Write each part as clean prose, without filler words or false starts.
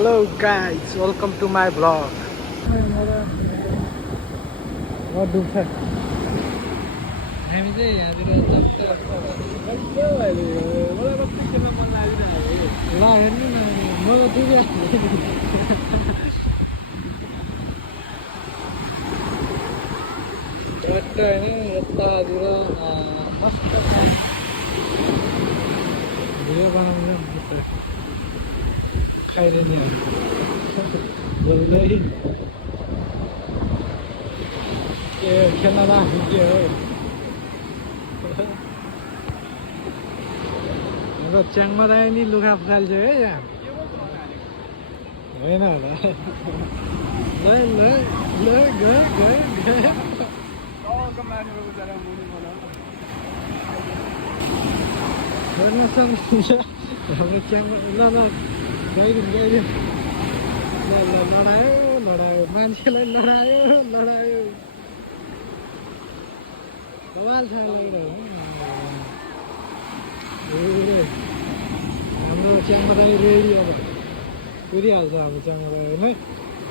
Hello guys, welcome to my vlog. What do you हामी चाहिँ यहाँतिर मलाई कति किन मन लागिरहेको ल हेर्नु न म दुबिहाल्छु होइन यतातिर मस्त भिडियो बनाउनु खाइरहने बोल्दै के खेल्न लाग्यो के हो हाम्रो च्याङमा त नि लुगा फाल्छ है यहाँ होइन होला हेर्न सक्नुहुन्छ हाम्रो च्याङमा ल गइदिउँ ल लडायो मान्छेलाई लडायो बवाल छ हाम्रो च्याङमा त रेडी अब कुदिहाल्छ हाम्रो च्याङमा त होइन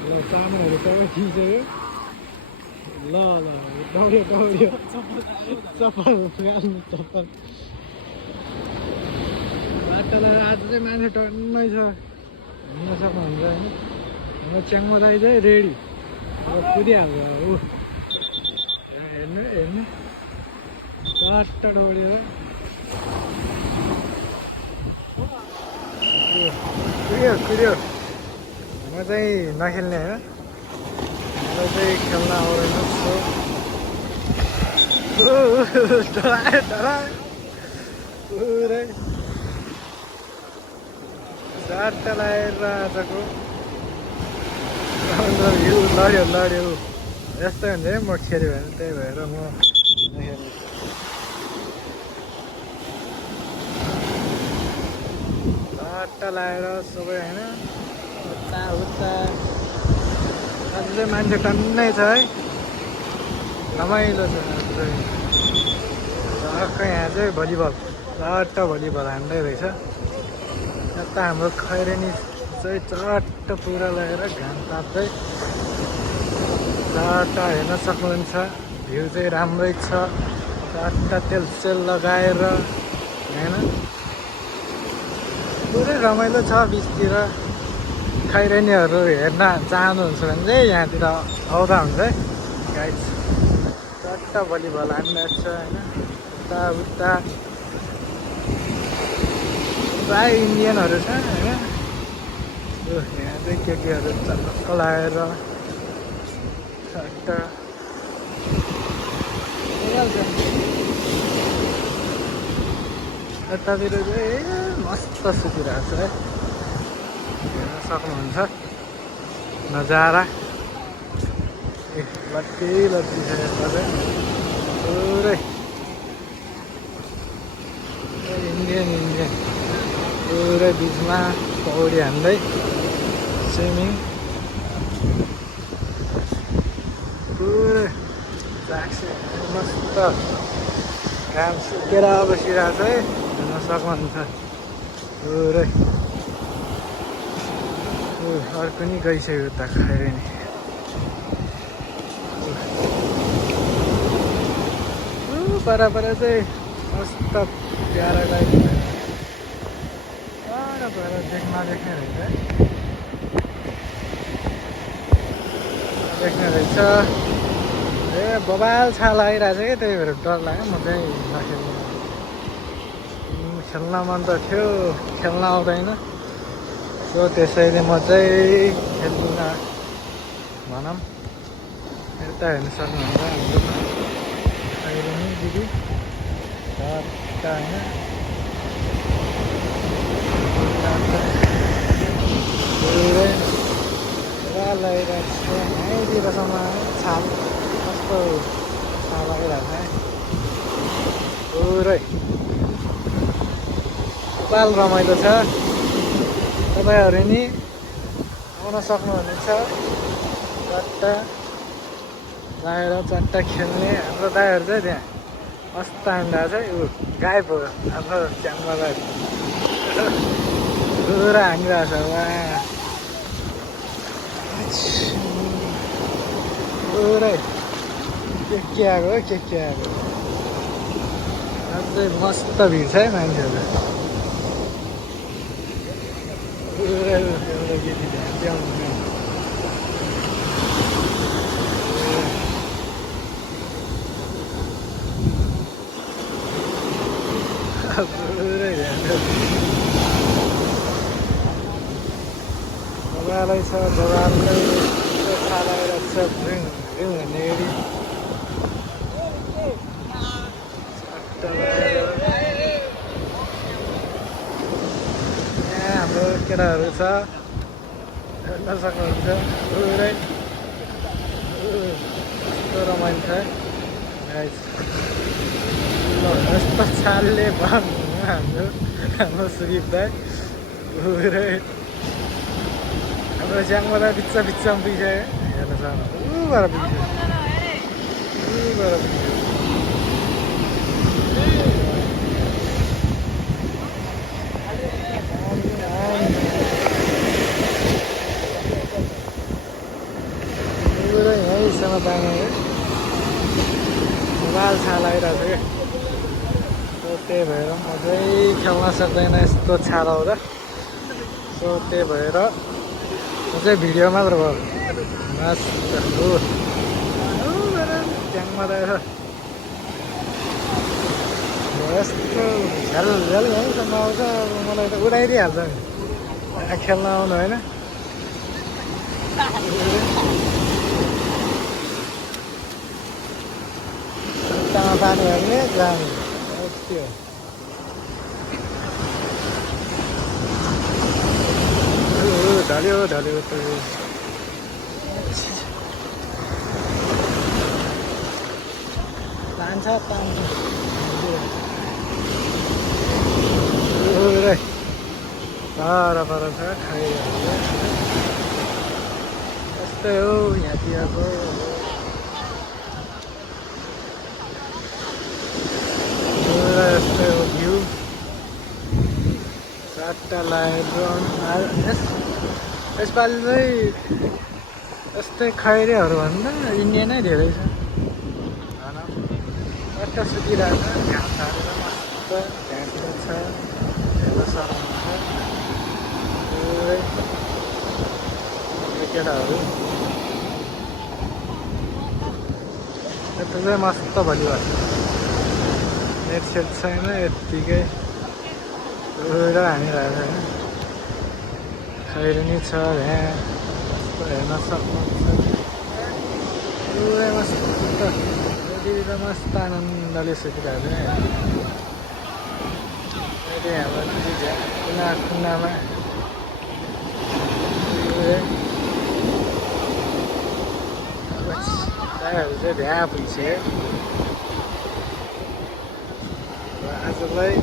ल चानाहरू सबै थिइसक्यो ल दौड्यो चप्पल बाटोलाई आज चाहिँ मान्छे टन्नै छ हिँड्न सक्नुहुन्छ होइन हाम्रो च्याङमा दाइ चाहिँ रेडी अब कुदिहाल्छ ऊ हेर्नु चट्ट दौड्यो कुद्यो म चाहिँ नखेल्ने होइन मलाई चाहिँ खेल्न आउँदैन डरायो पुरै चट्ट लगाएर आजको लड्यो यस्तै हुन्छ है म खेल्यो भने त्यही भएर म नखेल्ने चट्ट लगाएर सबै होइन उता आज चाहिँ मान्छे टन्नै छ है रमाइलो छ आज चाहिँ अर्को यहाँ चाहिँ भलिबल चट्ट भलिबल हान्दै रहेछ यता हाम्रो खैरेनी चाहिँ चट्ट पुरा लगाएर घाम ताप्दै चट्ट हेर्न सक्नुहुन्छ भ्यू चाहिँ राम्रै छ चट्ट तेल लगाएर होइन पुरै रमाइलो छ बिचतिर खैरेनीहरू हेर्न चाहनुहुन्छ भने चाहिँ यहाँतिर आउँदा हुन्छ है गाइस चट्ट भलिबल हान्दैछ होइन उता प्राय इन्डियनहरू छ होइन यहाँ चाहिँ केटीहरू चक्क लगाएर चट्ट यतातिर चाहिँ मस्त सुतिरहेको छ है हेर्न सक्नुहुन्छ नजारा लट्टी छ यता चाहिँ पुरै इन्डियन पुरै बिचमा पौडी हान्दै स्विमिङ पुरै मस्त घाम सुकेर बसिरहेको छ है हेर्न सक्नुहुन्छ पुरै अर्को नि गइसक्यो उता खैरेनी पर चाहिँ मस्त प्यारा गाई पर देख्ने रहेछ ए बबाल छा लागिरहेको छ कि त्यही भएर डर लाग्यो म चाहिँ नखेल्नु खेल्न मन त थियो खेल्न आउँदैन सो त्यसैले म चाहिँ खेल्दिनँ भनौँ यता हेर्नु सक्नुहुन्छ हाम्रोमा अहिले नि दिदी चट्ट होइन पुरै पुरा लगाइरहेको छ यहीँतिरसम्म छाल कस्तो छाल लगाइरहेको छ है पुरै कपाल रमाइलो छ तपाईँहरू नि आउन सक्नुहुनेछ चट्ट लगाएर चट्ट खेल्ने हाम्रो दाइहरू चाहिँ त्यहाँ मस्त हान्दा चाहिँ ऊ गायब हो हाम्रो च्याङमा पुरा हानिरहेको छ के आएको हो के आएको अझै मस्त भिड छ है मान्छेहरू एउटा केटी ल्याउनु पुरै दबालै छ दबालै छालाएर छ भन्ने गरी यहाँ हाम्रो केटाहरू छ हेर्न सक्नुहुन्छ पुरै कस्तो रमाइलो छ ल यस्तो छालले हाम्रो सुदीप दाई पुरै हाम्रो स्याङबाट बिच्चा बिच्चामा पुगिसक्यो हेर्न सक्नुहुन्छ ऊबाट पुगिसक्यो पुरै यहीँसम्म ताने मोबाइल छाल आइरहेको छ क्या त्यही भएर म चाहिँ खेल्न सक्दैन यस्तो छाल आउँदा सो त्यही भएर म चाहिँ भिडियो मात्र भयो मस्त ट्याङमा रहेर यस्तो झ्याल झ्याल यहीँसम्म आउँछ मलाई त उडाइदिइहाल्छ नि खेल्न आउनु होइन खुट्टामा पानी हाल्ने जाने त्यो ढल्यो ढल्यो तान्छ पुरै पर छ खाइहाल्यो यस्तै हो यहाँतिरको यस्तै हो भ्यू चारवटा लगाएर यसपालि चाहिँ यस्तै खैरेहरूभन्दा इन्डियनै धेरै छ चट्ट सुतिरहेको छ घाँस हालेर मस्त घाँसतिर छ हेर्न सक्नुहुन्छ पुरै केटाहरू यता चाहिँ मस्त भलिबल नेट सेट छैन यत्तिकै पुरा हानिरहेको छ खैरनी छ यहाँ मस्त हेर्न सक्नुहुन्छ पुरै मस्त नदीले मस्त आनन्दले सुतिरहेको छ हाम्रो कुना कुनामा टायरहरू चाहिँ भ्या पुगिसक्यो आजलाई